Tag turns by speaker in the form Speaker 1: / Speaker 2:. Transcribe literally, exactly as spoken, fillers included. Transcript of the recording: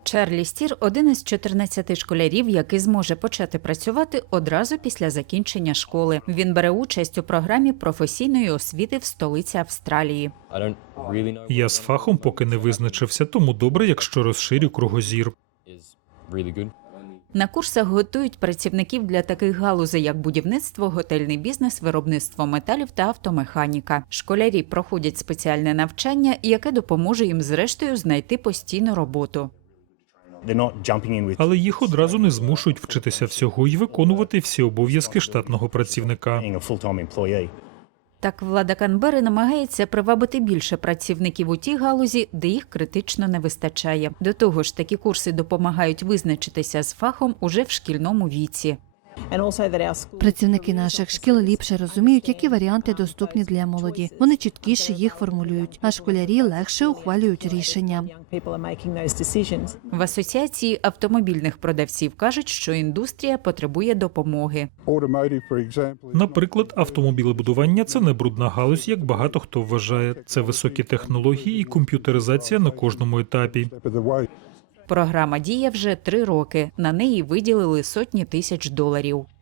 Speaker 1: Чарлі Стір – один із чотирнадцяти школярів, який зможе почати працювати одразу після закінчення школи. Він бере участь у програмі професійної освіти в столиці Австралії.
Speaker 2: Я з фахом поки не визначився, тому добре, якщо розширю кругозір.
Speaker 1: На курсах готують працівників для таких галузей, як будівництво, готельний бізнес, виробництво металів та автомеханіка. Школярі проходять спеціальне навчання, яке допоможе їм зрештою знайти постійну роботу.
Speaker 2: Але їх одразу не змушують вчитися всього і виконувати всі обов'язки штатного працівника.
Speaker 1: Так влада Канберри намагається привабити більше працівників у тій галузі, де їх критично не вистачає. До того ж, такі курси допомагають визначитися з фахом уже в шкільному віці.
Speaker 3: Працівники наших шкіл ліпше розуміють, які варіанти доступні для молоді. Вони чіткіше їх формулюють, а школярі легше ухвалюють рішення.
Speaker 1: В Асоціації автомобільних продавців кажуть, що індустрія потребує допомоги.
Speaker 2: Наприклад, автомобілебудування – це не брудна галузь, як багато хто вважає. Це високі технології і комп'ютеризація на кожному етапі.
Speaker 1: Програма діє вже три роки. На неї виділили сотні тисяч доларів.